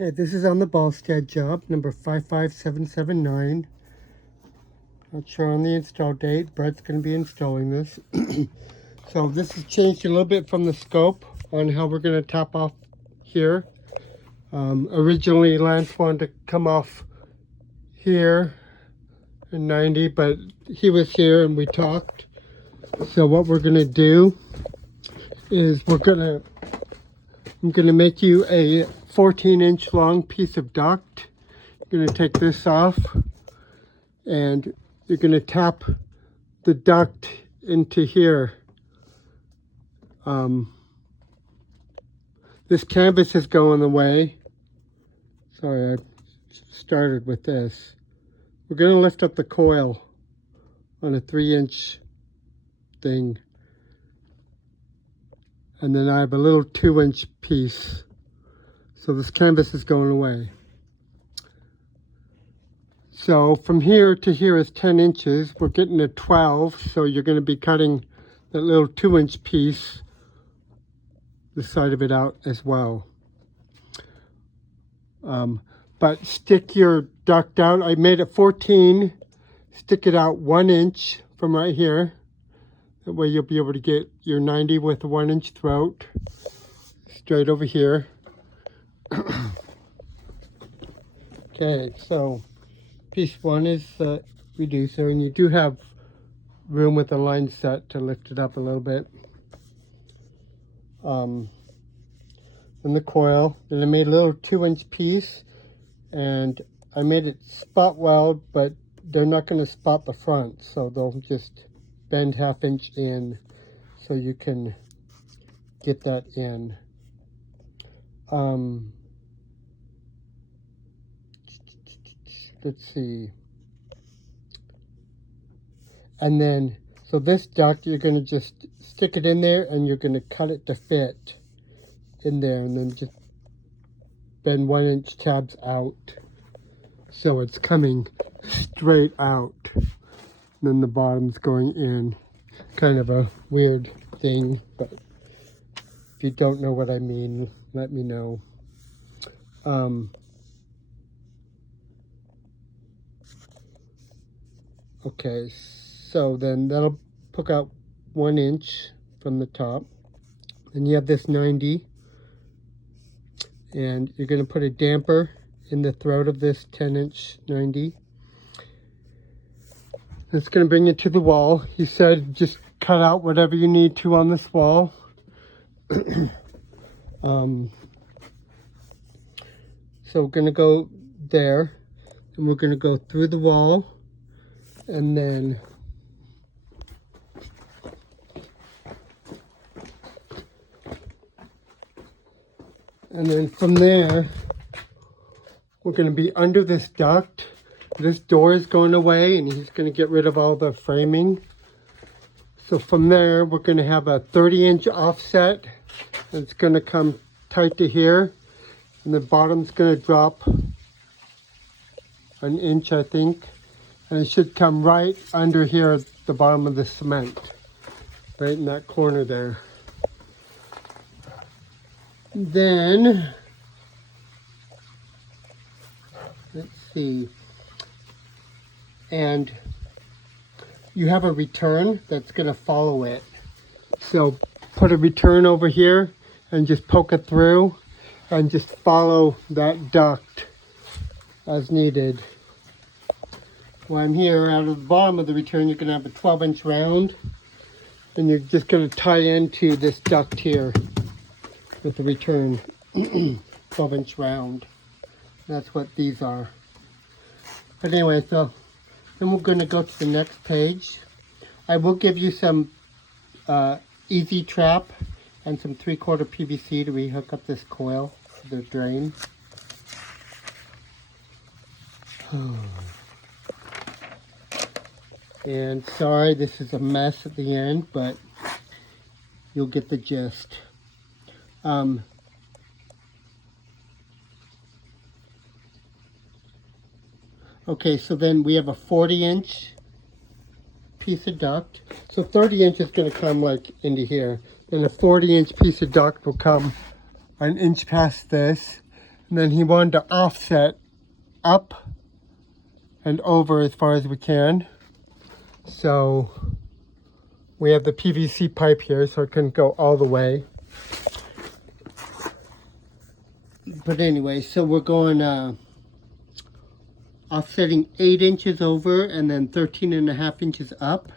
Okay, this is on the Ballstead job, number 55779. Not sure on the install date. Brett's going to be installing this. So this has changed a little bit from the scope on how we're going to top off here. Originally, Lance wanted to come off here in 90, but he was here and we talked. So what we're going to do is I'm going to make you a 14-inch long piece of duct. You're going to take this off and you're going to tap the duct into here. This canvas is going away. Sorry, I started with this. We're going to lift up the coil on a 3-inch thing. And then I have a little 2-inch piece. So this canvas is going away. So from here to here is 10 inches. We're getting to 12. So you're going to be cutting that little 2-inch piece, the side of it out as well. But stick your duct out. I made it 14. Stick it out 1 inch from right here. That way you'll be able to get your 90 with a 1-inch throat straight over here. Okay, so piece 1 is the reducer, and you do have room with the line set to lift it up a little bit. And the coil, and I made a little 2-inch piece, and I made it spot weld, but they're not going to spot the front, so they'll just bend 1/2 inch in so you can get that in. Let's see. And then, so this duct, you're going to just stick it in there and you're going to cut it to fit in there, and then just bend 1-inch tabs out so it's coming straight out. And then the bottom's going in. Kind of a weird thing, but if you don't know what I mean, let me know. Okay, so then that'll poke out 1 inch from the top. Then you have this 90, and you're going to put a damper in the throat of this 10-inch 90. It's going to bring it to the wall. He said just cut out whatever you need to on this wall. So we're going to go there, and we're going to go through the wall, and then from there we're going to be under this duct. This door is going away, and he's going to get rid of all the framing. So from there we're going to have a 30-inch offset. It's going to come tight to here, and the bottom's going to drop 1 inch, I think, and it should come right under here at the bottom of the cement, right in that corner there. Then let's see, and you have a return that's going to follow it. So put a return over here and just poke it through and just follow that duct as needed. While I'm here, out of the bottom of the return, you're going to have a 12-inch round, and you're just going to tie into this duct here with the return. 12-inch round. That's what these are. But anyway, so then we're going to go to the next page. I will give you some easy trap and some 3/4 PVC to rehook up this coil to the drain. And sorry, this is a mess at the end, but you'll get the gist. Okay, so then we have a 40-inch piece of duct. So 30 inch is going to come like into here. Then a 40-inch piece of duct will come 1 inch past this. And then he wanted to offset up and over as far as we can. So we have the PVC pipe here, so it can go all the way. But anyway, so we're going offsetting 8 inches over and then 13.5 inches up.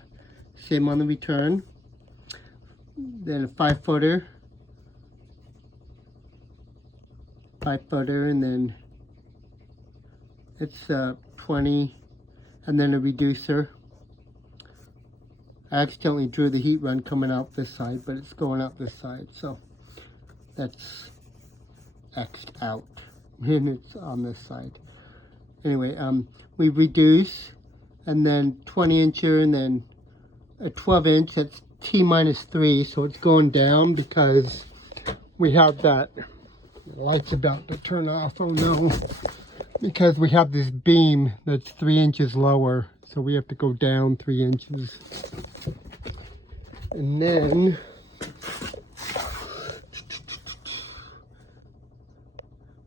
Same on the return. Then a 5-footer. 5-footer, and then it's 20, and then a reducer. I accidentally drew the heat run coming out this side, but it's going out this side, so that's X'd out, and it's on this side. Anyway, we reduce, and then 20-incher, and then a 12-inch, that's T-3, so it's going down because we have that, the light's about to turn off, oh no, because we have this beam that's 3 inches lower, so we have to go down 3 inches. And then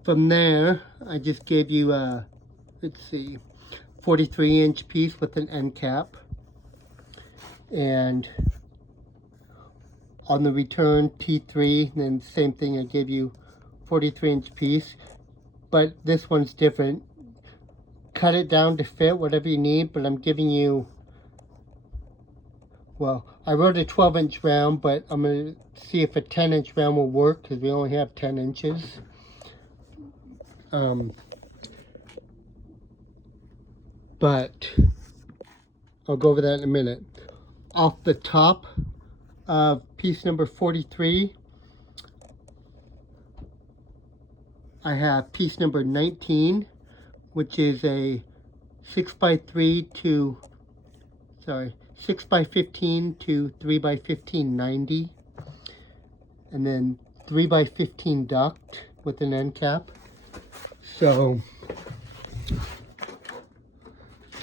from there, I just gave you a, let's see, 43-inch piece with an end cap. And on the return, T3, then same thing, I gave you 43-inch piece. But this one's different. Cut it down to fit whatever you need, but I'm giving you, well, I wrote a 12-inch round, but I'm going to see if a 10-inch round will work because we only have 10 inches. But I'll go over that in a minute. Off the top of piece number 43, I have piece number 19, which is a 6x15 to 3x15 90, and then 3x15 duct with an end cap. So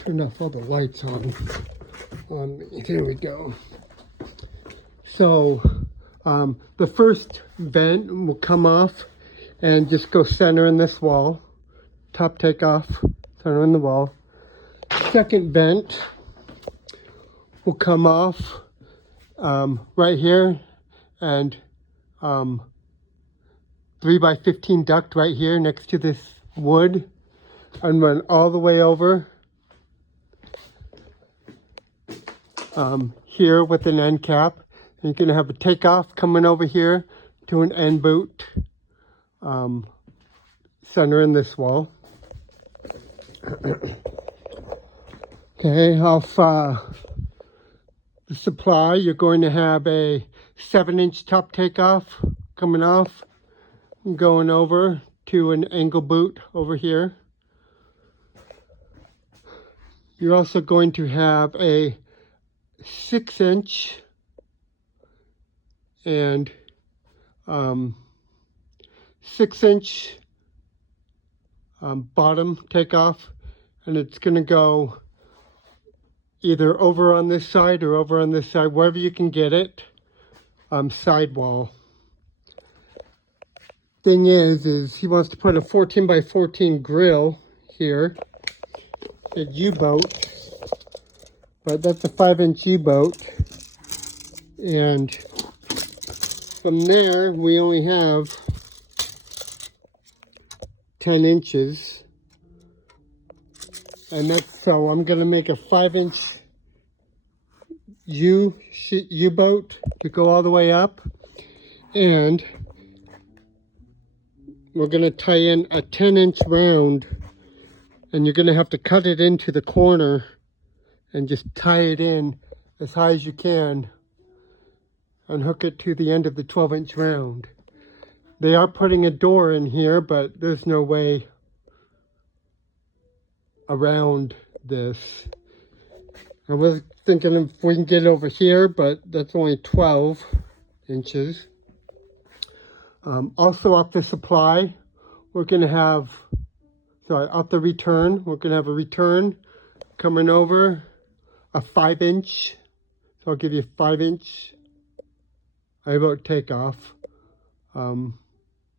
turn off all the lights on me. There we go. So the first vent will come off and just go center in this wall. Top take off, center in the wall. Second vent will come off right here, and 3x15 duct right here next to this wood, and run all the way over here with an end cap. And you're going to have a takeoff coming over here to an end boot center in this wall. Okay, off the supply, you're going to have a 7-inch top takeoff coming off and going over to an angle boot over here. You're also going to have a 6-inch and 6-inch bottom takeoff, and it's going to go either over on this side or over on this side, wherever you can get it, sidewall. Thing is he wants to put a 14x14 grill here, a U-boat, but that's a 5-inch U-boat, and from there we only have 10 inches, and that's, so I'm going to make a 5-inch U-boat to go all the way up, and we're going to tie in a 10-inch round, and you're going to have to cut it into the corner and just tie it in as high as you can and hook it to the end of the 12-inch round. They are putting a door in here, but there's no way around this. I was thinking if we can get it over here, but that's only 12 inches. Also off the supply, we're going to have, off the return, we're going to have a return coming over a 5-inch. So I'll give you 5-inch. I wrote takeoff.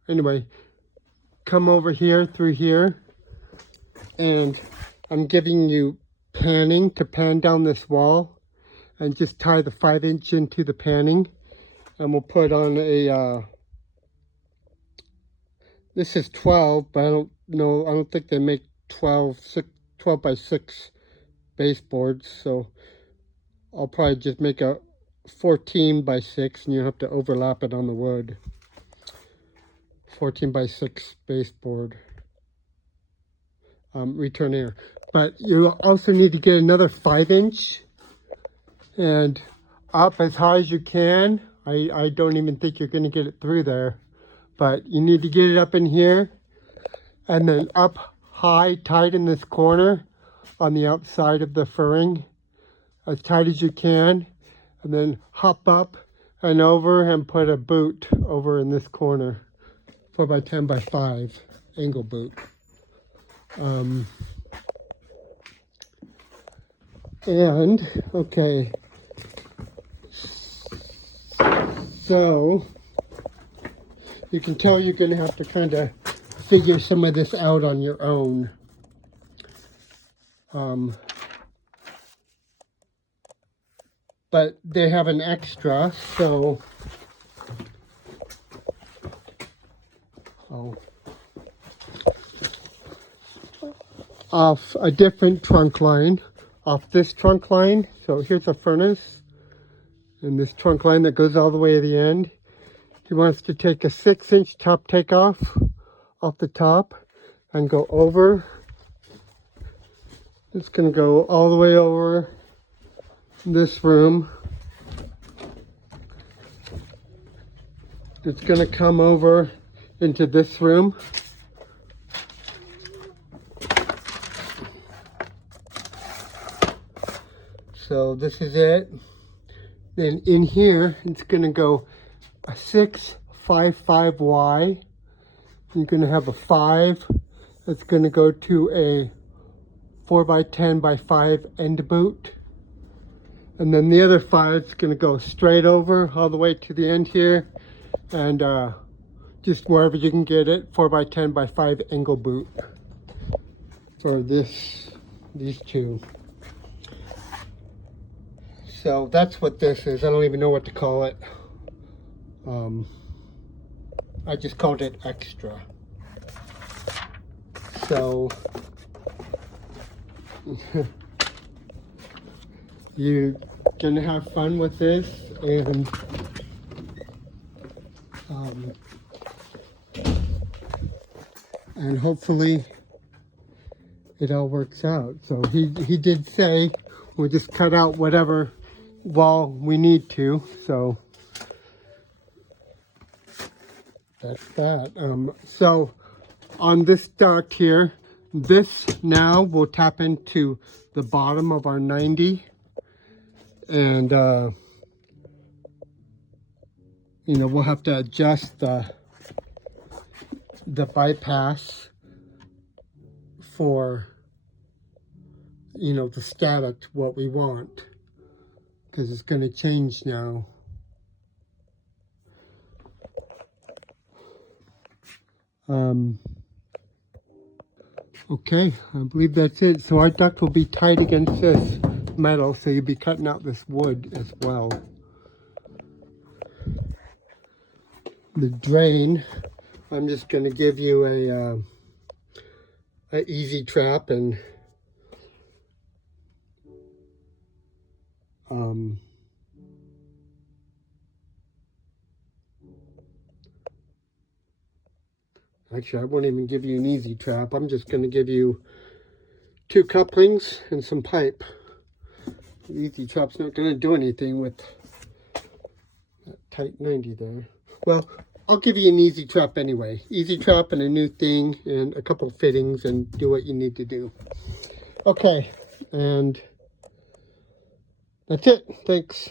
Anyway, come over here through here, and I'm giving you panning to pan down this wall, and just tie the 5" into the panning, and we'll put on a this is 12, but I don't think they make 12 by 6 baseboards, so I'll probably just make a 14 by 6, and you have to overlap it on the wood. 14 by 6 baseboard. Return air. But you also need to get another 5" and up as high as you can. I don't even think you're going to get it through there, but you need to get it up in here, and then up high, tight in this corner on the outside of the furring, as tight as you can, and then hop up and over and put a boot over in this corner, 4 by 10 by 5 angle boot. And okay, so you can tell you're going to have to kind of figure some of this out on your own. But they have an extra, so off a different trunk line, off this trunk line. So here's a furnace, and this trunk line that goes all the way to the end. He wants to take a 6" top takeoff off the top and go over. It's going to go all the way over this room. It's going to come over into this room. So this is it. Then in here, it's going to go a 655Y. You're going to have a 5 that's going to go to a 4 by 10 by 5 end boot. And then the other 5 is going to go straight over all the way to the end here, and just wherever you can get it, 4 by 10 by 5 angle boot for these two. So that's what this is. I don't even know what to call it. I just called it extra. So you're gonna have fun with this, and hopefully it all works out. So he did say we'll just cut out whatever wall we need to, so that's that. So on this duct here, this now will tap into the bottom of our 90, and you know, we'll have to adjust the bypass for, you know, the static to what we want, because it's going to change now. Okay, I believe that's it. So our duct will be tight against this metal, so you'll be cutting out this wood as well. The drain, I'm just going to give you a easy trap, and actually, I won't even give you an easy trap. I'm just going to give you 2 couplings and some pipe. The easy trap's not going to do anything with that tight 90 there. Well, I'll give you an easy trap anyway. Easy trap and a new thing and a couple of fittings, and do what you need to do. Okay, and that's it. Thanks.